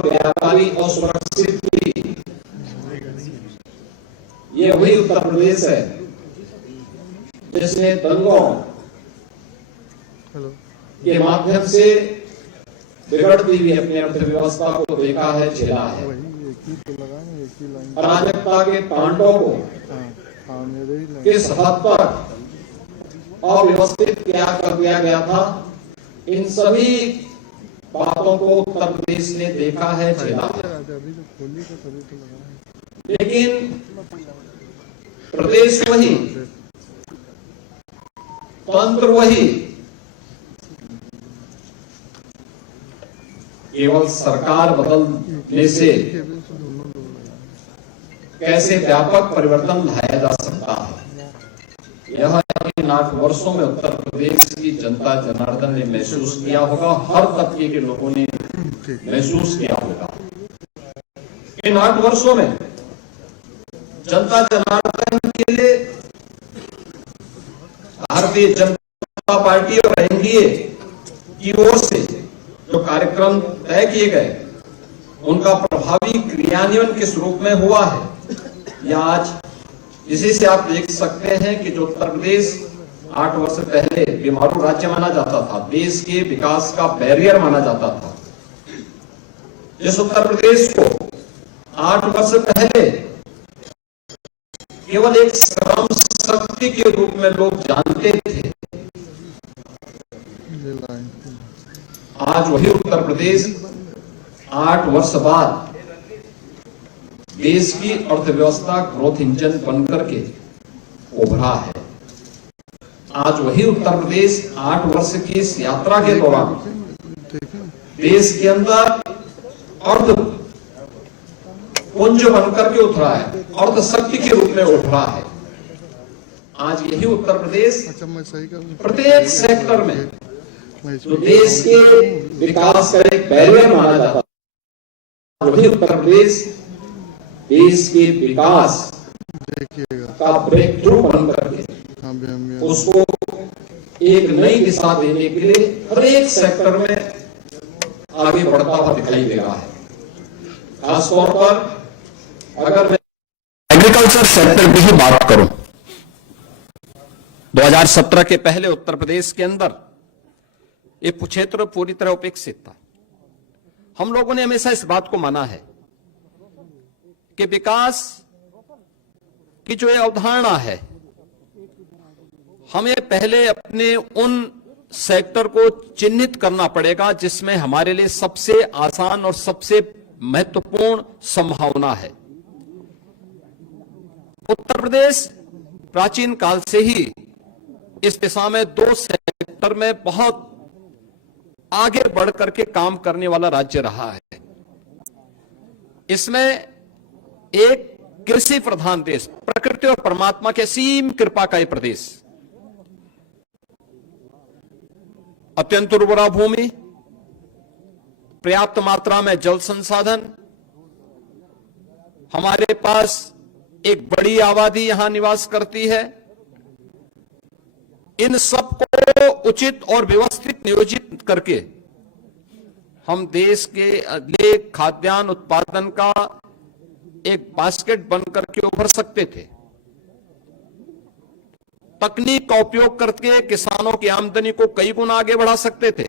और व्यापारी असुरक्षित हुई। ये वही उत्तर प्रदेश है जिसने दंगों के माध्यम से बिगड़ती हुई अपनी अर्थव्यवस्था को देखा है, झेला है। अराजकता के तांडव को किस हद तक अव्यवस्थित क्या कर दिया गया था, इन सभी बातों को उत्तर प्रदेश ने देखा है, झेला है। लेकिन प्रदेश वही, तंत्र वही, केवल सरकार बदलने से कैसे व्यापक परिवर्तन लाया जा सकता है, यह इन 8 वर्षों में उत्तर प्रदेश की जनता जनार्दन ने महसूस किया होगा, हर तबके के लोगों ने महसूस किया होगा। इन 8 वर्षों में जनता जनार्दन के लिए भारतीय जनता पार्टी और एनडीए की ओर से जो कार्यक्रम तय किए गए, उनका प्रभावी क्रियान्वयन किस रूप में हुआ है, या आज इसी से आप देख सकते हैं कि जो उत्तर प्रदेश 8 वर्ष पहले बीमारू राज्य माना जाता था, देश के विकास का बैरियर माना जाता था, जिस उत्तर प्रदेश को 8 वर्ष पहले केवल एक श्रम शक्ति के रूप में लोग जानते थे, आज वही उत्तर प्रदेश 8 वर्ष बाद देश की अर्थव्यवस्था ग्रोथ इंजन बनकर के उभरा है। आज वही उत्तर प्रदेश 8 वर्ष की इस यात्रा के दौरान देश के अंदर अर्थ पुंज बनकर के उतरा है, अर्थ शक्ति के रूप में उभरा है। आज यही उत्तर प्रदेश प्रत्येक सेक्टर में जो देश के विकास का एक बैरियर माना जाता है, वही उत्तर प्रदेश देश के विकास का ब्रेक थ्रू बनकर के उसको एक नई दिशा देने के लिए हर एक सेक्टर में आगे बढ़ता हुआ दिखाई दे रहा है। खासतौर पर अगर मैं एग्रीकल्चर सेक्टर की ही बात करूं, 2017 के पहले उत्तर प्रदेश के अंदर ये क्षेत्र पूरी तरह उपेक्षित था। हम लोगों ने हमेशा इस बात को माना है कि विकास की जो ये अवधारणा है, हमें पहले अपने उन सेक्टर को चिन्हित करना पड़ेगा जिसमें हमारे लिए सबसे आसान और सबसे महत्वपूर्ण संभावना है। उत्तर प्रदेश प्राचीन काल से ही इस दिशा में 2 सेक्टर में बहुत आगे बढ़ करके काम करने वाला राज्य रहा है। इसमें एक कृषि प्रधान देश, प्रकृति और परमात्मा के असीम कृपा का यह प्रदेश, अत्यंत उर्वरा भूमि, पर्याप्त मात्रा में जल संसाधन, हमारे पास एक बड़ी आबादी यहां निवास करती है। इन सबको उचित और व्यवस्थित नियोजित करके हम देश के लिए खाद्यान्न उत्पादन का एक बास्केट बनकर के उभर सकते थे। तकनीक का उपयोग करके किसानों की आमदनी को कई गुना आगे बढ़ा सकते थे।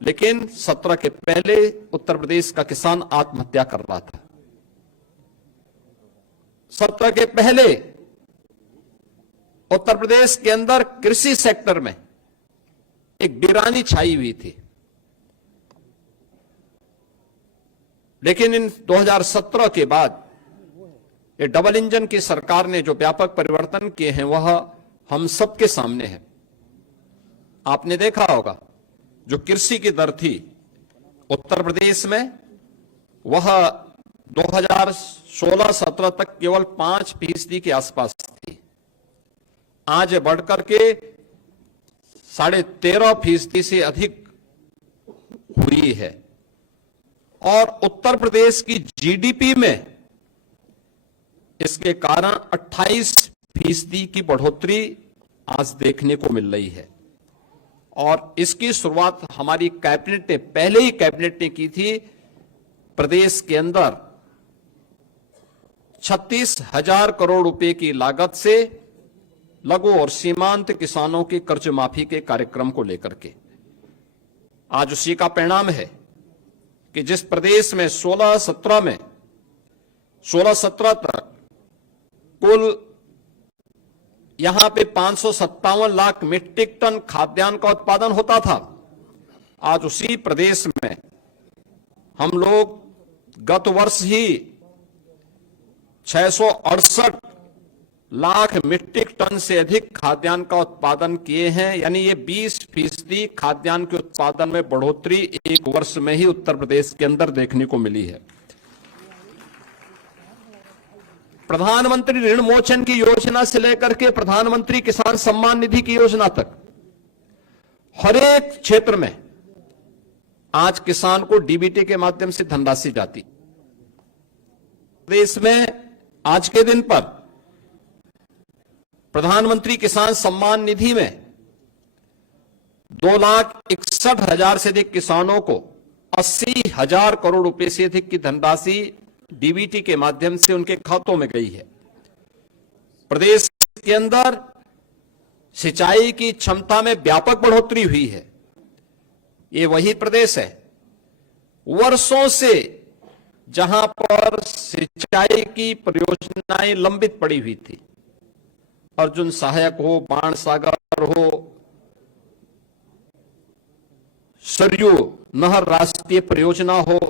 लेकिन 17 के पहले उत्तर प्रदेश का किसान आत्महत्या कर रहा था। 17 के पहले उत्तर प्रदेश के अंदर कृषि सेक्टर में एक वीरानी छाई हुई थी। लेकिन इन 2017 के बाद ये डबल इंजन की सरकार ने जो व्यापक परिवर्तन किए हैं वह हम सबके सामने है। आपने देखा होगा जो कृषि की दर थी उत्तर प्रदेश में, वह 2016-17 तक केवल 5% के आसपास थी। आज बढ़कर के 13.5% से अधिक हुई है। और उत्तर प्रदेश की जीडीपी में इसके कारण 28% की बढ़ोतरी आज देखने को मिल रही है। और इसकी शुरुआत हमारी कैबिनेट ने, पहले ही कैबिनेट ने की थी। प्रदेश के अंदर 36,000 करोड़ रुपए की लागत से लघु और सीमांत किसानों की कर्ज माफी के कार्यक्रम को लेकर के आज उसी का परिणाम है कि जिस प्रदेश में 16-17 तक कुल यहां पे 557 लाख मीट्रिक टन खाद्यान्न का उत्पादन होता था, आज उसी प्रदेश में हम लोग गत वर्ष ही 668 लाख मीट्रिक टन से अधिक खाद्यान्न का उत्पादन किए हैं। यानी ये 20% खाद्यान्न के उत्पादन में बढ़ोतरी एक वर्ष में ही उत्तर प्रदेश के अंदर देखने को मिली है। प्रधानमंत्री ऋण मोचन की योजना से लेकर के प्रधानमंत्री किसान सम्मान निधि की योजना तक हर एक क्षेत्र में आज किसान को डीबीटी के माध्यम से धनराशि जाती। देश में आज के दिन पर प्रधानमंत्री किसान सम्मान निधि में 2,61,000 से अधिक किसानों को 80,000 करोड़ रुपए से अधिक की धनराशि डीबीटी के माध्यम से उनके खातों में गई है। प्रदेश के अंदर सिंचाई की क्षमता में व्यापक बढ़ोतरी हुई है। ये वही प्रदेश है वर्षों से जहां पर सिंचाई की परियोजनाएं लंबित पड़ी हुई थी। अर्जुन सहायक हो, बाणसागर हो, सरयू नहर राष्ट्रीय परियोजना हो,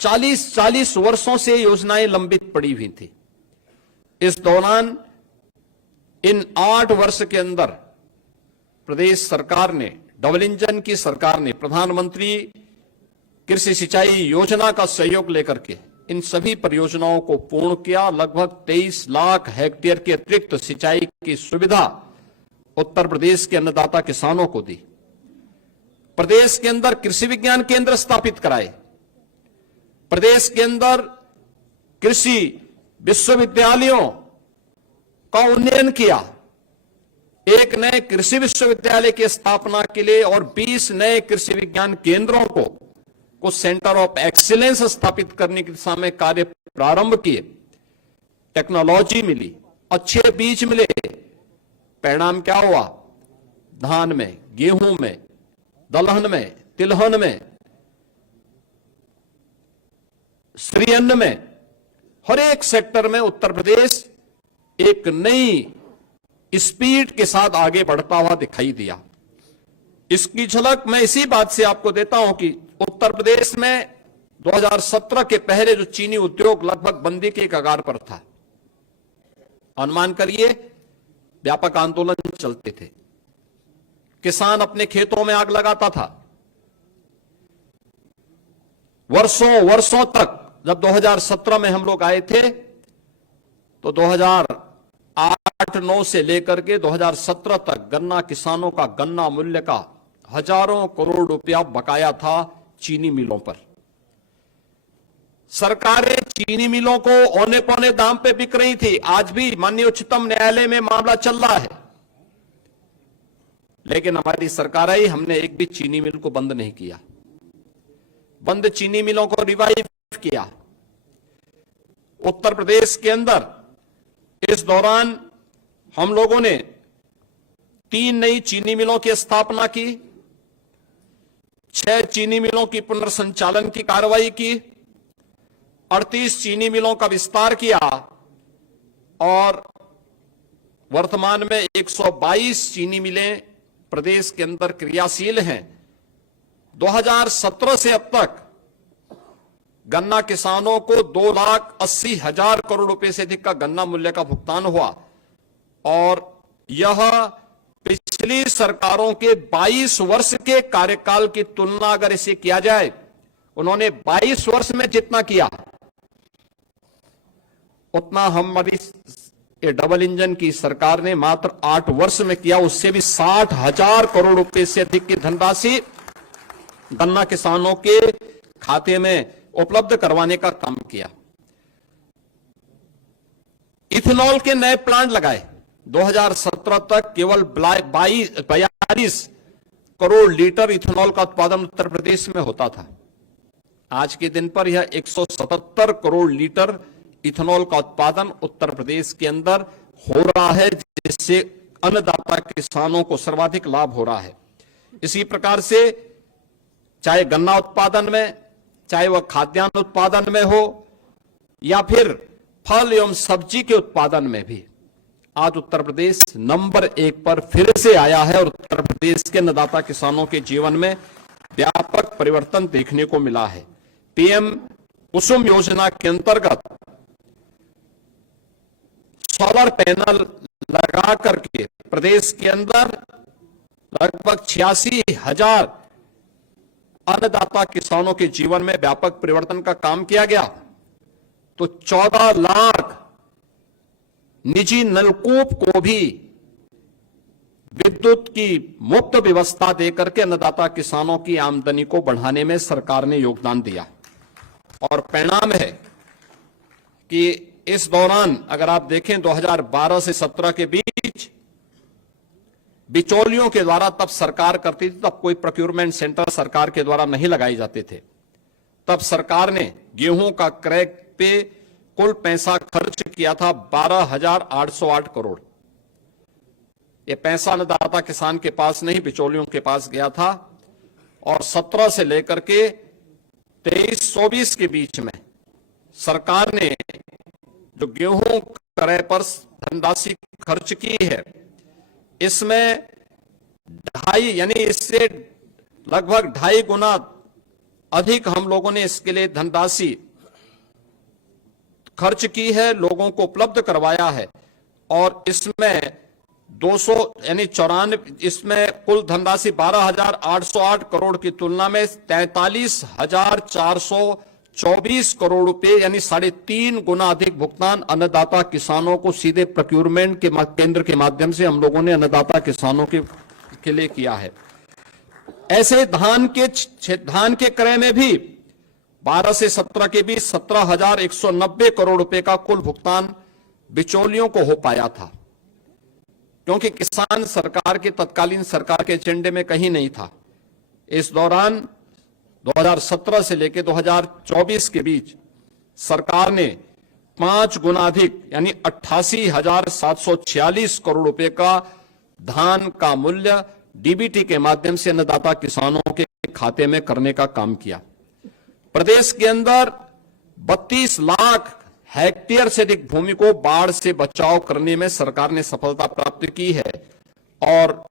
40 वर्षों से योजनाएं लंबित पड़ी हुई थी। इस दौरान इन 8 वर्ष के अंदर प्रदेश सरकार ने, डबल इंजन की सरकार ने प्रधानमंत्री कृषि सिंचाई योजना का सहयोग लेकर के इन सभी परियोजनाओं को पूर्ण किया। लगभग 23 लाख हेक्टेयर के अतिरिक्त सिंचाई की सुविधा उत्तर प्रदेश के अन्नदाता किसानों को दी। प्रदेश के अंदर कृषि विज्ञान केंद्र स्थापित कराए। प्रदेश के अंदर कृषि विश्वविद्यालयों का उन्नयन किया। एक नए कृषि विश्वविद्यालय की स्थापना के लिए और 20 नए कृषि विज्ञान केंद्रों को कुछ सेंटर ऑफ एक्सीलेंस स्थापित करने की दिशा में कार्य प्रारंभ किए। टेक्नोलॉजी मिली, अच्छे बीज मिले। परिणाम क्या हुआ? धान में, गेहूं में, दलहन में, तिलहन में, श्रीअन्न में, हर एक सेक्टर में उत्तर प्रदेश एक नई स्पीड के साथ आगे बढ़ता हुआ दिखाई दिया। इसकी झलक मैं इसी बात से आपको देता हूं कि उत्तर प्रदेश में 2017 के पहले जो चीनी उद्योग लगभग बंदी के कगार पर था, अनुमान करिए व्यापक आंदोलन चलते थे, किसान अपने खेतों में आग लगाता था। वर्षों तक, जब 2017 में हम लोग आए थे तो 2008-9 से लेकर के 2017 तक गन्ना किसानों का गन्ना मूल्य का हजारों करोड़ रुपया बकाया था चीनी मिलों पर। सरकारें चीनी मिलों को औने पौने दाम पे बिक रही थी। आज भी माननीय उच्चतम न्यायालय में मामला चल रहा है, लेकिन हमारी सरकार आई, हमने एक भी चीनी मिल को बंद नहीं किया। बंद चीनी मिलों को रिवाइव किया। उत्तर प्रदेश के अंदर इस दौरान हम लोगों ने 3 नई चीनी मिलों की स्थापना की, 6 चीनी मिलों की पुनर्संचालन की कार्रवाई की, 38 चीनी मिलों का विस्तार किया और वर्तमान में 122 चीनी मिलें प्रदेश के अंदर क्रियाशील हैं। 2017 से अब तक गन्ना किसानों को 2,80,000 करोड़ रुपए से अधिक का गन्ना मूल्य का भुगतान हुआ और यह पिछली सरकारों के 22 वर्ष के कार्यकाल की तुलना अगर इसे किया जाए, उन्होंने 22 वर्ष में जितना किया उतना हमारी डबल इंजन की सरकार ने मात्र 8 वर्ष में किया। उससे भी 60,000 करोड़ रुपए से अधिक की धनराशि गन्ना किसानों के खाते में उपलब्ध करवाने का काम किया। इथेनॉल के नए प्लांट लगाए। 2017 तक केवल 42 करोड़ लीटर इथेनॉल का उत्पादन उत्तर प्रदेश में होता था। आज के दिन पर यह 177 करोड़ लीटर इथेनॉल का उत्पादन उत्तर प्रदेश के अंदर हो रहा है, जिससे अन्नदाता किसानों को सर्वाधिक लाभ हो रहा है। इसी प्रकार से चाहे गन्ना उत्पादन में, चाहे वह खाद्यान्न उत्पादन में हो या फिर फल एवं सब्जी के उत्पादन में भी आज उत्तर प्रदेश नंबर 1 पर फिर से आया है और उत्तर प्रदेश के अन्नदाता किसानों के जीवन में व्यापक परिवर्तन देखने को मिला है। पीएम कुसुम योजना के अंतर्गत सोलर पैनल लगा करके प्रदेश के अंदर लगभग 86,000 अन्नदाता किसानों के जीवन में व्यापक परिवर्तन का काम किया गया। तो 14 लाख निजी नलकूप को भी विद्युत की मुफ्त व्यवस्था देकर के अन्नदाता किसानों की आमदनी को बढ़ाने में सरकार ने योगदान दिया। और परिणाम है कि इस दौरान अगर आप देखें 2012 से 17 के बीच बिचौलियों के द्वारा तब सरकार करती थी, तब कोई प्रोक्योरमेंट सेंटर सरकार के द्वारा नहीं लगाए जाते थे। तब सरकार ने गेहूं का क्रय पे कुल पैसा खर्च किया था 12,808 करोड़। यह पैसा अन्नदाता किसान के पास नहीं, बिचौलियों के पास गया था। और 17 से लेकर के 23-24 के बीच में सरकार ने जो गेहूं क्रय पर धनराशि खर्च की है, इसमें 2.5 यानी इससे लगभग 2.5 गुना अधिक हम लोगों ने इसके लिए धनराशि खर्च की है, लोगों को उपलब्ध करवाया है। और इसमें 200 यानी 94, इसमें कुल धनराशि 12,808 करोड़ की तुलना में 43,424 करोड़ रुपए यानी 3.5 गुना अधिक भुगतान अन्नदाता किसानों को सीधे प्रोक्योरमेंट के केंद्र के माध्यम से हम लोगों ने अन्नदाता किसानों के लिए किया है। ऐसे धान के क्रय में भी 12 से 17 के बीच 17,190 करोड़ रुपए का कुल भुगतान बिचौलियों को हो पाया था, क्योंकि किसान सरकार के तत्कालीन सरकार के एजेंडे में कहीं नहीं था। इस दौरान 2017 से लेकर 2024 के बीच सरकार ने 5 गुना अधिक यानी 88,746 करोड़ रुपए का धान का मूल्य डीबीटी के माध्यम से अन्नदाता किसानों के खाते में करने का काम किया। प्रदेश के अंदर 32 लाख हेक्टेयर से अधिक भूमि को बाढ़ से बचाव करने में सरकार ने सफलता प्राप्त की है। और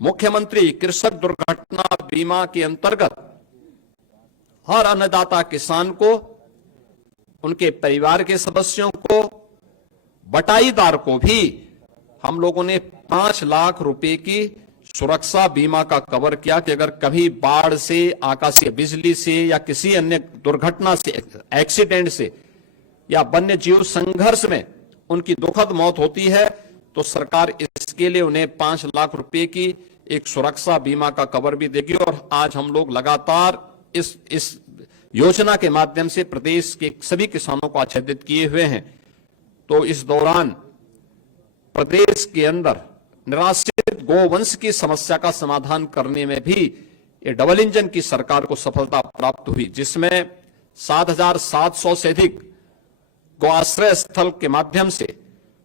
मुख्यमंत्री कृषक दुर्घटना बीमा के अंतर्गत हर अन्नदाता किसान को, उनके परिवार के सदस्यों को, बटाईदार को भी हम लोगों ने 5 लाख रुपए की सुरक्षा बीमा का कवर किया कि अगर कभी बाढ़ से, आकाशीय बिजली से या किसी अन्य दुर्घटना से, एक्सीडेंट से या वन्य जीव संघर्ष में उनकी दुखद मौत होती है तो सरकार इसके लिए उन्हें 5 लाख रुपए की एक सुरक्षा बीमा का कवर भी देगी। और आज हम लोग लगातार इस योजना के माध्यम से प्रदेश के सभी किसानों को आच्छादित किए हुए हैं। तो इस दौरान प्रदेश के अंदर निराश्रित गोवंश की समस्या का समाधान करने में भी ये डबल इंजन की सरकार को सफलता प्राप्त हुई, जिसमें 7,700 से अधिक गोआश्रय स्थल के माध्यम से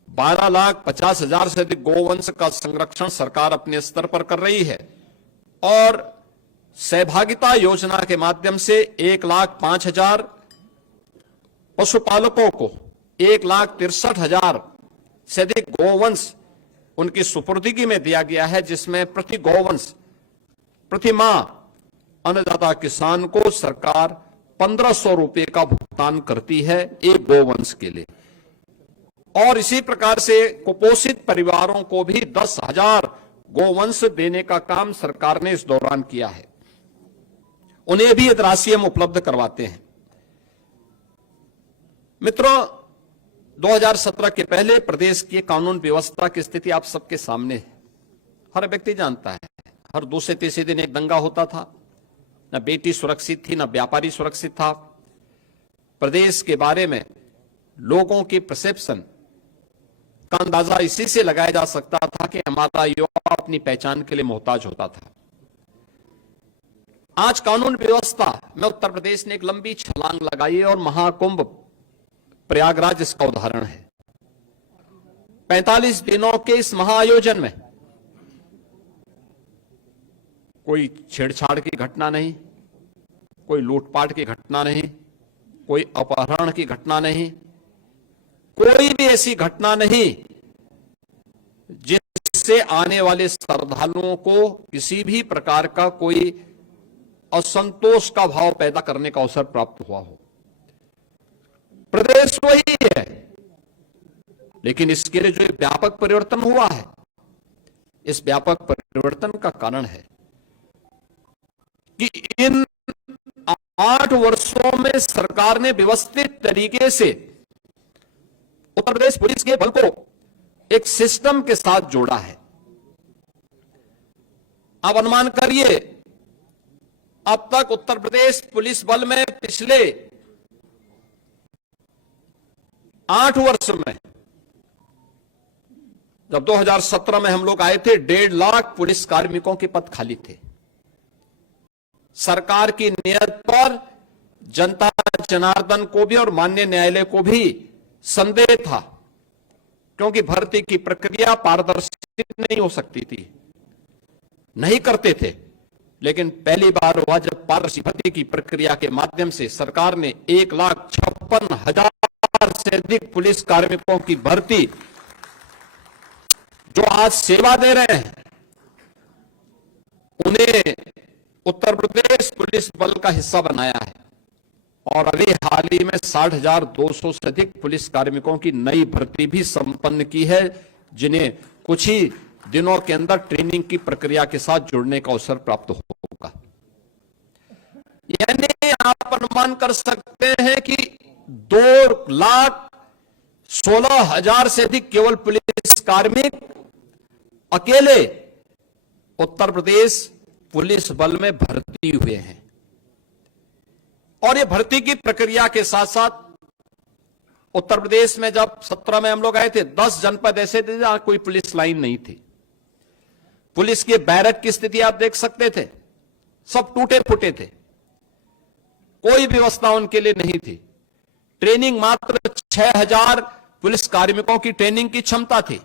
12,50,000 से अधिक गोवंश का संरक्षण सरकार अपने स्तर पर कर रही है। और सहभागिता योजना के माध्यम से 1,05,000 पशुपालकों को 1,63,000 से अधिक गोवंश उनकी सुपुर्दगी में दिया गया है, जिसमें प्रति गोवंश प्रति माह अन्नदाता किसान को सरकार 1,500 रुपए का भुगतान करती है एक गोवंश के लिए। और इसी प्रकार से कुपोषित परिवारों को भी 10,000 गोवंश देने का काम सरकार ने इस दौरान किया है। उन्हें भी राशि हम उपलब्ध करवाते हैं। मित्रों, 2017 के पहले प्रदेश की कानून व्यवस्था की स्थिति आप सबके सामने है, हर व्यक्ति जानता है। हर दूसरे तीसरे दिन एक दंगा होता था, न बेटी सुरक्षित थी, न व्यापारी सुरक्षित था। प्रदेश के बारे में लोगों की परसेप्शन का अंदाजा इसी से लगाया जा सकता था कि हमारा युवा अपनी पहचान के लिए मोहताज होता था। आज कानून व्यवस्था में उत्तर प्रदेश ने एक लंबी छलांग लगाई है और महाकुंभ प्रयागराज इसका उदाहरण है। 45 दिनों के इस महाआयोजन में कोई छेड़छाड़ की घटना नहीं, कोई लूटपाट की घटना नहीं, कोई अपहरण की घटना नहीं, कोई भी ऐसी घटना नहीं जिससे आने वाले श्रद्धालुओं को किसी भी प्रकार का कोई असंतोष का भाव पैदा करने का अवसर प्राप्त हुआ हो। प्रदेश वही है, लेकिन इसके लिए जो व्यापक परिवर्तन हुआ है, इस व्यापक परिवर्तन का कारण है कि इन 8 वर्षों में सरकार ने व्यवस्थित तरीके से उत्तर प्रदेश पुलिस के बल को एक सिस्टम के साथ जोड़ा है। आप अनुमान करिए, अब तक उत्तर प्रदेश पुलिस बल में पिछले 8 वर्ष में, जब 2017 में हम लोग आए थे, 1.5 लाख पुलिस कार्मिकों के पद खाली थे। सरकार की नीयत पर जनता जनार्दन को भी और माननीय न्यायालय को भी संदेह था, क्योंकि भर्ती की प्रक्रिया पारदर्शी नहीं हो सकती थी, नहीं करते थे। लेकिन पहली बार हुआ जब पारदर्शी भर्ती की प्रक्रिया के माध्यम से सरकार ने 1,56,000 से अधिक पुलिस कार्मिकों की भर्ती, जो आज सेवा दे रहे हैं, उन्हें उत्तर प्रदेश पुलिस बल का हिस्सा बनाया है। और अभी हाल ही में 60,200 से अधिक पुलिस कार्मिकों की नई भर्ती भी संपन्न की है, जिन्हें कुछ ही दिनों के अंदर ट्रेनिंग की प्रक्रिया के साथ जुड़ने का अवसर प्राप्त होगा। यानी आप अनुमान कर सकते हैं कि 2,16,000 से अधिक केवल पुलिस कार्मिक अकेले उत्तर प्रदेश पुलिस बल में भर्ती हुए हैं। और ये भर्ती की प्रक्रिया के साथ साथ उत्तर प्रदेश में जब 17 में हम लोग आए थे, 10 जनपद ऐसे थे जहां कोई पुलिस लाइन नहीं थी। पुलिस के बैरक की स्थिति आप देख सकते थे, सब टूटे फूटे थे, कोई व्यवस्था उनके लिए नहीं थी। ट्रेनिंग मात्र 6,000 पुलिस कार्मिकों की ट्रेनिंग की क्षमता थी।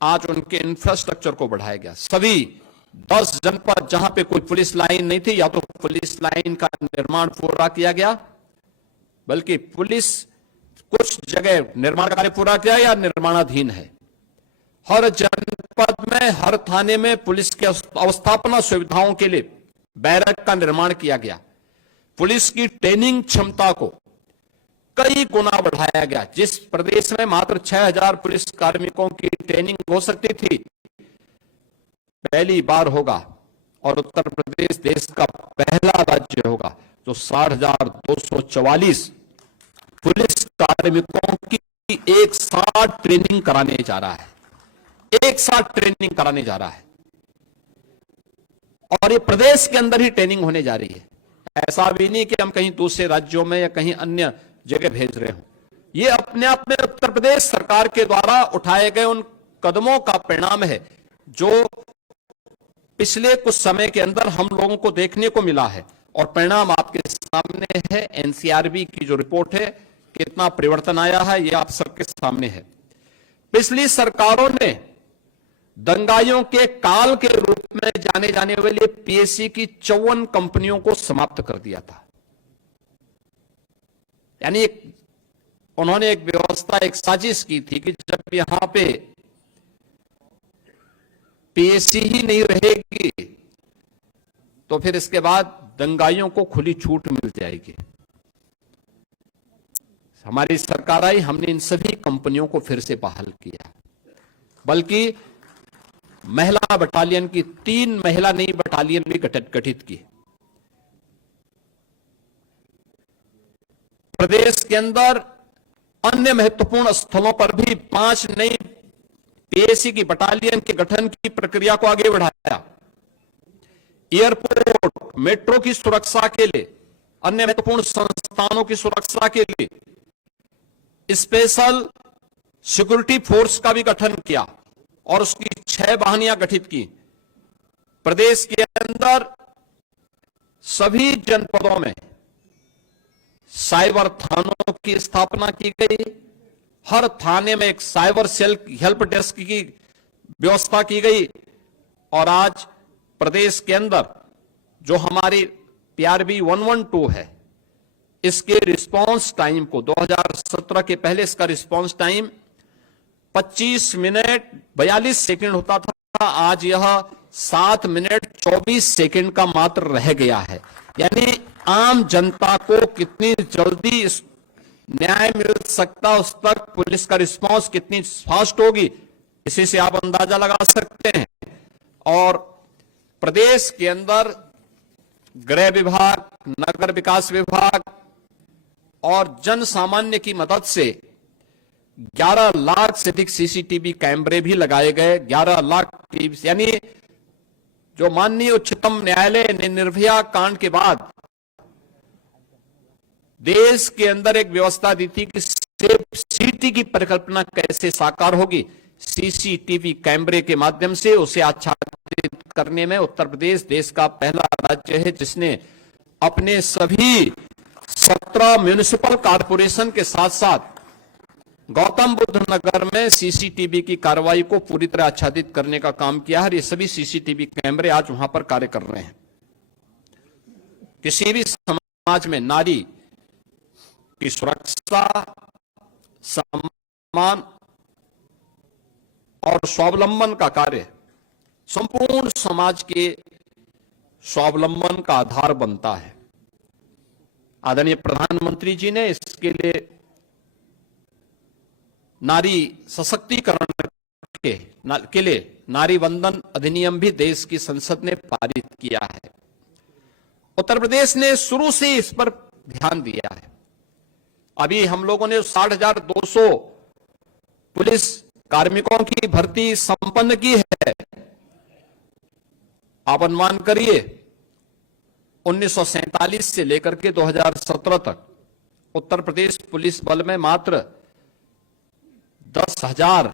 आज उनके इंफ्रास्ट्रक्चर को बढ़ाया गया। सभी 10 जनपद जहां पे कोई पुलिस लाइन नहीं थी, या तो पुलिस लाइन का निर्माण पूरा किया गया, बल्कि पुलिस कुछ जगह निर्माण कार्य पूरा किया या निर्माणाधीन है। हर जनपद में, हर थाने में पुलिस के अवस्थापना सुविधाओं के लिए बैरक का निर्माण किया गया। पुलिस की ट्रेनिंग क्षमता को कई गुना बढ़ाया गया। जिस प्रदेश में मात्र 6,000 पुलिस कार्मिकों की ट्रेनिंग हो सकती थी, पहली बार होगा, और उत्तर प्रदेश देश का पहला राज्य होगा जो 60,244 पुलिस कार्मिकों की एक साथ ट्रेनिंग कराने जा रहा है। एक साथ ट्रेनिंग कराने जा रहा है, और ये प्रदेश के अंदर ही ट्रेनिंग होने जा रही है। ऐसा भी नहीं कि हम कहीं दूसरे राज्यों में या कहीं अन्य जगह भेज रहे हो। ये अपने आप में उत्तर प्रदेश सरकार के द्वारा उठाए गए उन कदमों का परिणाम है, जो पिछले कुछ समय के अंदर हम लोगों को देखने को मिला है। और परिणाम आपके सामने है। एनसीआरबी की जो रिपोर्ट है, कितना परिवर्तन आया है, यह आप सबके सामने है। पिछली सरकारों ने दंगाइयों के काल के रूप में जाने जाने वाले पीएससी की 54 कंपनियों को समाप्त कर दिया था। यानी उन्होंने एक व्यवस्था, एक साजिश की थी कि जब यहां पे पीएससी ही नहीं रहेगी, तो फिर इसके बाद दंगाइयों को खुली छूट मिल जाएगी। हमारी सरकार आई, हमने इन सभी कंपनियों को फिर से बहाल किया, बल्कि महिला बटालियन की 3 महिला नई बटालियन भी गठित की। प्रदेश के अंदर अन्य महत्वपूर्ण स्थलों पर भी 5 नई पीएससी की बटालियन के गठन की प्रक्रिया को आगे बढ़ाया। एयरपोर्ट, मेट्रो की सुरक्षा के लिए, अन्य महत्वपूर्ण संस्थानों की सुरक्षा के लिए स्पेशल सिक्योरिटी फोर्स का भी गठन किया और उसकी 6 वाहिनियां गठित की। प्रदेश के अंदर सभी जनपदों में साइबर थानों की स्थापना की गई। हर थाने में एक साइबर सेल हेल्प डेस्क की व्यवस्था की गई। और आज प्रदेश के अंदर जो हमारी PRB 112 है, इसके रिस्पांस टाइम को 2017 के पहले इसका रिस्पांस टाइम 25 मिनट 42 सेकंड होता था। आज यह 7 मिनट 24 सेकंड का मात्र रह गया है। यानी आम जनता को कितनी जल्दी न्याय मिल सकता, उस तक पुलिस का रिस्पांस कितनी फास्ट होगी, इसी से आप अंदाजा लगा सकते हैं। और प्रदेश के अंदर गृह विभाग, नगर विकास विभाग और जन सामान्य की मदद से 11 लाख से अधिक CCTV कैमरे भी लगाए गए। 11 लाख यानी जो माननीय उच्चतम न्यायालय ने निर्भया कांड के बाद देश के अंदर एक व्यवस्था दी थी कि सेफ सिटी की परिकल्पना कैसे साकार होगी, CCTV कैमरे के माध्यम से उसे आच्छादित करने में उत्तर प्रदेश देश का पहला राज्य है जिसने अपने सभी 17 म्युनिसिपल कॉरपोरेशन के साथ साथ गौतम बुद्ध नगर में CCTV की कार्रवाई को पूरी तरह आच्छादित करने का काम किया है। ये सभी CCTV कैमरे आज वहां पर कार्य कर रहे हैं। किसी भी समाज में नारी की सुरक्षा, सम्मान और स्वावलंबन का कार्य संपूर्ण समाज के स्वावलंबन का आधार बनता है। आदरणीय प्रधानमंत्री जी ने इसके लिए नारी सशक्तिकरण के लिए नारी वंदन अधिनियम भी देश की संसद ने पारित किया है। उत्तर प्रदेश ने शुरू से इस पर ध्यान दिया है। अभी हम लोगों ने 60,200 पुलिस कार्मिकों की भर्ती संपन्न की है। आप अनुमान करिए 1947 से लेकर के 2017 तक उत्तर प्रदेश पुलिस बल में मात्र 10,000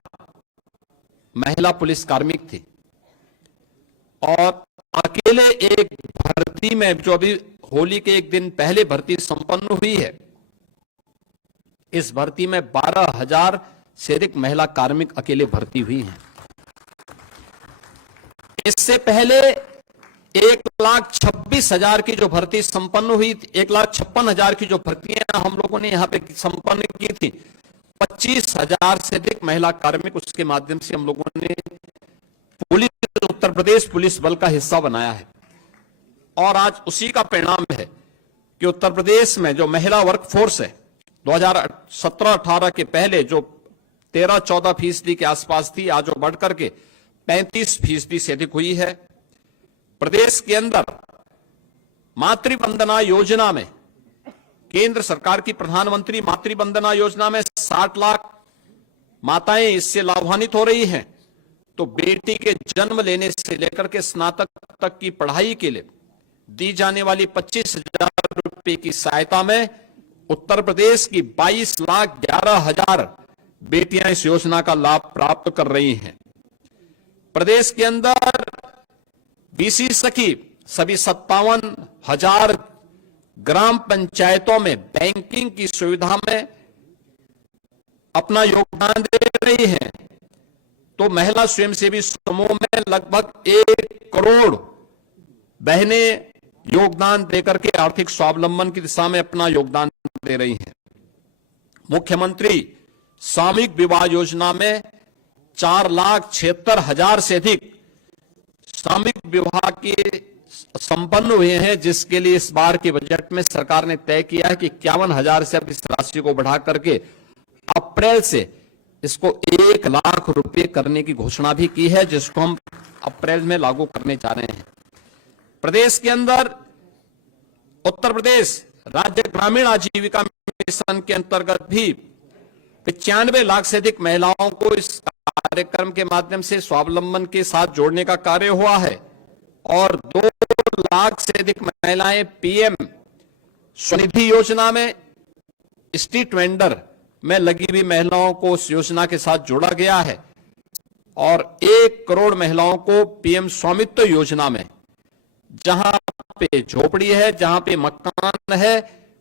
महिला पुलिस कार्मिक थी। और अकेले एक भर्ती में जो अभी होली के एक दिन पहले भर्ती संपन्न हुई है, इस भर्ती में 12,000 से अधिक महिला कार्मिक अकेले भर्ती हुई हैं। इससे पहले 1,26,000 की जो भर्ती संपन्न हुई, 1,56,000 की जो भर्तियां हम लोगों ने यहां पे संपन्न की थी, 25,000 से अधिक महिला कार्मिक उसके माध्यम से हम लोगों ने पुलिस उत्तर प्रदेश पुलिस बल का हिस्सा बनाया है। और आज उसी का परिणाम है कि उत्तर प्रदेश में जो महिला वर्कफोर्स है 2017-18 के पहले जो 13-14% के आसपास थी, आज वो बढ़कर के 35% से अधिक हुई है। प्रदेश के अंदर मातृवंदना योजना में, केंद्र सरकार की प्रधानमंत्री मातृवंदना योजना में 60 लाख माताएं इससे लाभान्वित हो रही हैं। तो बेटी के जन्म लेने से लेकर के स्नातक तक की पढ़ाई के लिए दी जाने वाली 25,000 रुपए की सहायता में उत्तर प्रदेश की 22,11,000 बेटियां इस योजना का लाभ प्राप्त कर रही हैं। प्रदेश के अंदर BC सखी सभी 57,000 ग्राम पंचायतों में बैंकिंग की सुविधा में अपना योगदान दे रही हैं। तो महिला स्वयंसेवी समूह में लगभग 1 करोड़ बहनें योगदान देकर के आर्थिक स्वावलंबन की दिशा में अपना योगदान दे रही हैं। मुख्यमंत्री सामूहिक विवाह योजना में 4,76,000 से अधिक सामूहिक विवाह के संपन्न हुए हैं, जिसके लिए इस बार के बजट में सरकार ने तय किया है कि 51,000 से अब इस राशि को बढ़ा करके अप्रैल से इसको 1 लाख रुपए करने की घोषणा भी की है, जिसको हम अप्रैल में लागू करने जा रहे हैं। प्रदेश के अंदर उत्तर प्रदेश राज्य ग्रामीण आजीविका मिशन के अंतर्गत भी 95 लाख से अधिक महिलाओं को इस कार्यक्रम के माध्यम से स्वावलंबन के साथ जोड़ने का कार्य हुआ है। और 2 लाख से अधिक महिलाएं PM स्वनिधि योजना में स्ट्रीट वेंडर में लगी हुई महिलाओं को उस योजना के साथ जोड़ा गया है। और 1 करोड़ महिलाओं को PM स्वामित्व योजना में जहां पे झोपड़ी है, जहां पे मकान है,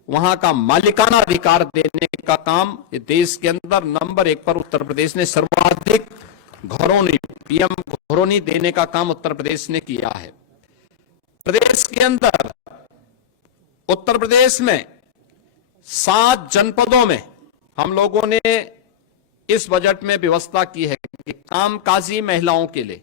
वहां का मालिकाना अधिकार देने का काम देश के अंदर नंबर 1 पर उत्तर प्रदेश ने सर्वाधिक घरौनी, पीएम घरौनी देने का काम उत्तर प्रदेश ने किया है। प्रदेश के अंदर उत्तर प्रदेश में 7 जनपदों में हम लोगों ने इस बजट में व्यवस्था की है कि कामकाजी महिलाओं के लिए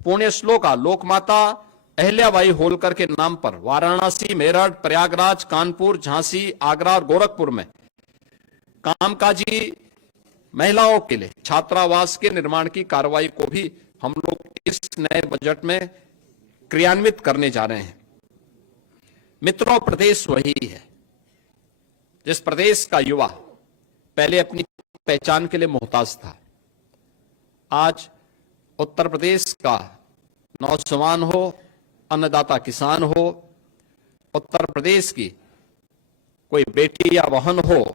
पुण्य श्लोका लोकमाता अहिल्याबाई होलकर के नाम पर वाराणसी, मेरठ, प्रयागराज, कानपुर, झांसी, आगरा और गोरखपुर में कामकाजी महिलाओं के लिए छात्रावास के निर्माण की कार्रवाई को भी हम लोग इस नए बजट में क्रियान्वित करने जा रहे हैं। मित्रों, प्रदेश वही है जिस प्रदेश का युवा पहले अपनी पहचान के लिए मोहताज था। आज उत्तर प्रदेश का नौजवान हो, अन्नदाता किसान हो, उत्तर प्रदेश की कोई बेटी या बहन हो,